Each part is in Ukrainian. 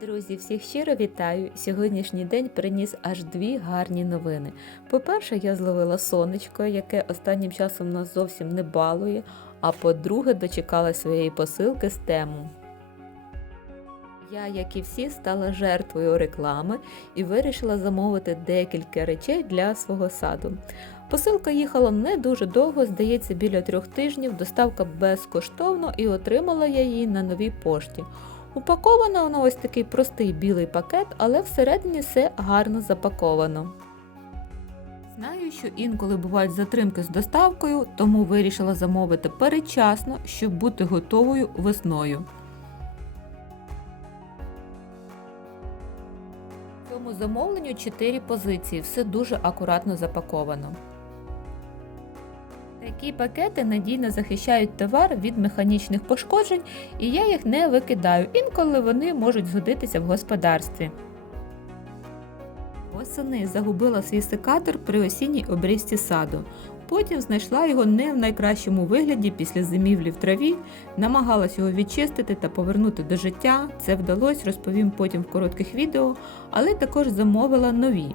Друзі, всіх щиро вітаю! Сьогоднішній день приніс аж дві гарні новини. По-перше, я зловила сонечко, яке останнім часом нас зовсім не балує. А по-друге, дочекала своєї посилки з тему. Я, як і всі, стала жертвою реклами і вирішила замовити декілька речей для свого саду. Посилка їхала не дуже довго, здається, біля трьох тижнів. Доставка безкоштовно і отримала я її на новій пошті. Упакована вона ось такий простий білий пакет, але всередині все гарно запаковано. Знаю, що інколи бувають затримки з доставкою, тому вирішила замовити передчасно, щоб бути готовою весною. В цьому замовленню 4 позиції, все дуже акуратно запаковано. Такі пакети надійно захищають товар від механічних пошкоджень, і я їх не викидаю. Інколи вони можуть згодитися в господарстві. Восени загубила свій секатор при осінній обрізці саду. Потім знайшла його не в найкращому вигляді після зимівлі в траві, намагалась його відчистити та повернути до життя. Це вдалося, розповім потім в коротких відео, але також замовила нові.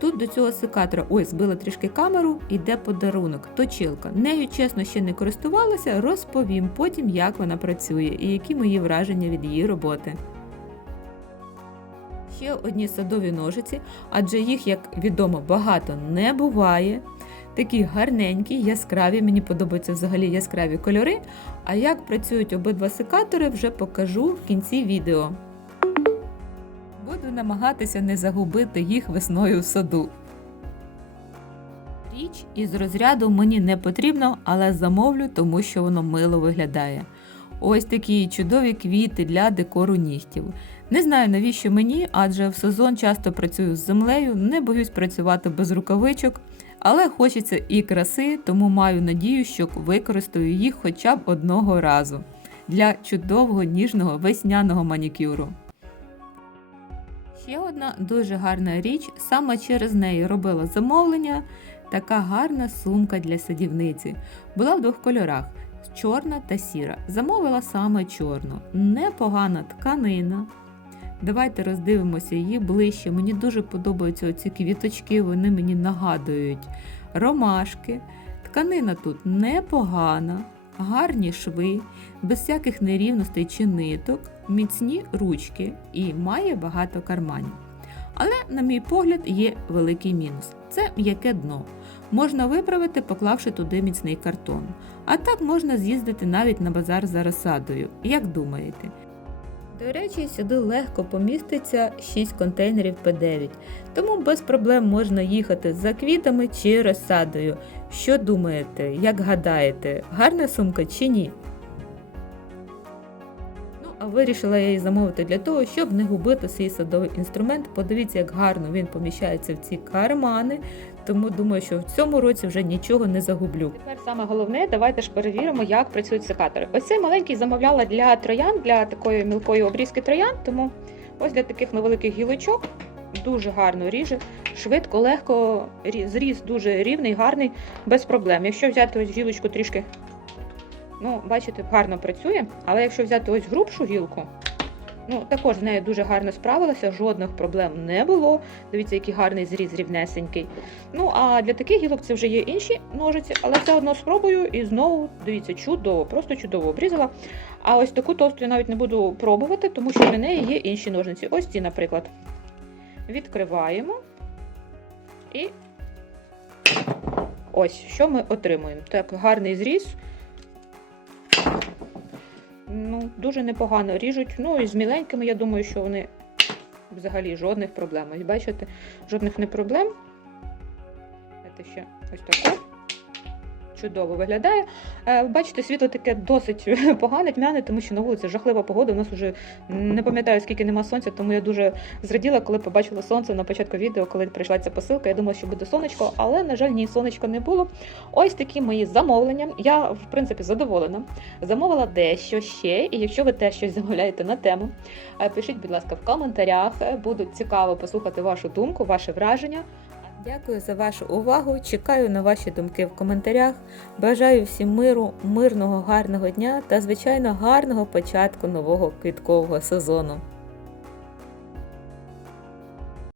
Тут до цього секатора ой, збила трішки камеру, іде подарунок, точилка. Нею чесно ще не користувалася, розповім потім, як вона працює і які мої враження від її роботи. Ще одні садові ножиці, адже їх, як відомо, багато не буває. Такі гарненькі, яскраві, мені подобаються взагалі яскраві кольори. А як працюють обидва секатори, вже покажу в кінці відео. Буду намагатися не загубити їх весною в саду. Річ із розряду мені не потрібно, але замовлю, тому що воно мило виглядає. Ось такі чудові квіти для декору нігтів. Не знаю навіщо мені, адже в сезон часто працюю з землею, не боюсь працювати без рукавичок, але хочеться і краси, тому маю надію, що використаю їх хоча б одного разу для чудового ніжного весняного манікюру. Ще одна дуже гарна річ, саме через неї робила замовлення. Така гарна сумка для садівниці. Була в двох кольорах чорна та сіра. Замовила саме чорну. Непогана тканина. Давайте роздивимося її ближче. Мені дуже подобаються ці квіточки, вони мені нагадують ромашки. Тканина тут непогана, гарні шви, без всяких нерівностей чи ниток, міцні ручки і має багато карманів. Але, на мій погляд, є великий мінус це м'яке дно. Можна виправити, поклавши туди міцний картон. А так можна з'їздити навіть на базар за розсадою. Як думаєте? До речі, сюди легко поміститься 6 контейнерів П9, тому без проблем можна їхати за квітами чи розсадою. Що думаєте, як гадаєте, гарна сумка чи ні? Вирішила я її замовити для того, щоб не губити свій садовий інструмент. Подивіться, як гарно він поміщається в ці кармани, тому думаю, що в цьому році вже нічого не загублю. Тепер саме головне, давайте ж перевіримо, як працюють секатори. Ось цей маленький замовляла для троян, для такої мілкої обрізки троян, тому ось для таких невеликих гілочок дуже гарно ріже, швидко, легко, рі- зріз дуже рівний, гарний, без проблем. Якщо взяти ось гілочку трішки, ну, бачите, гарно працює, але якщо взяти ось грубшу гілку, ну, також з нею дуже гарно справилася, жодних проблем не було. Дивіться, який гарний зріз рівнесенький. Ну, а для таких гілок це вже є інші ножиці, але все одно спробую і знову, дивіться, чудово, просто чудово обрізала. А ось таку товсту я навіть не буду пробувати, тому що для неї є інші ножниці. Ось ці, наприклад. Відкриваємо. І ось, що ми отримуємо. Так, гарний зріз. Ну, дуже непогано ріжуть. Ну і з міленькими, я думаю, що вони взагалі жодних проблем. Ось бачите, жодних не проблем. Це ще ось таке. Чудово виглядає. Е, Бачите, світло таке досить погане, тьмяне, тому що на вулиці жахлива погода. У нас вже не пам'ятаю, скільки нема сонця, тому я дуже зраділа, коли побачила сонце на початку відео, коли прийшла ця посилка. Я думала, що буде сонечко, але, на жаль, ні, сонечка не було. Ось такі мої замовлення. Я, в принципі, задоволена. Замовила дещо ще, і якщо ви теж щось замовляєте на тему, е, пишіть, будь ласка, в коментарях. Е, Буде цікаво послухати вашу думку, ваше враження. Дякую за вашу увагу. Чекаю на ваші думки в коментарях. Бажаю всім миру, мирного, гарного дня та, звичайно, гарного початку нового квіткового сезону.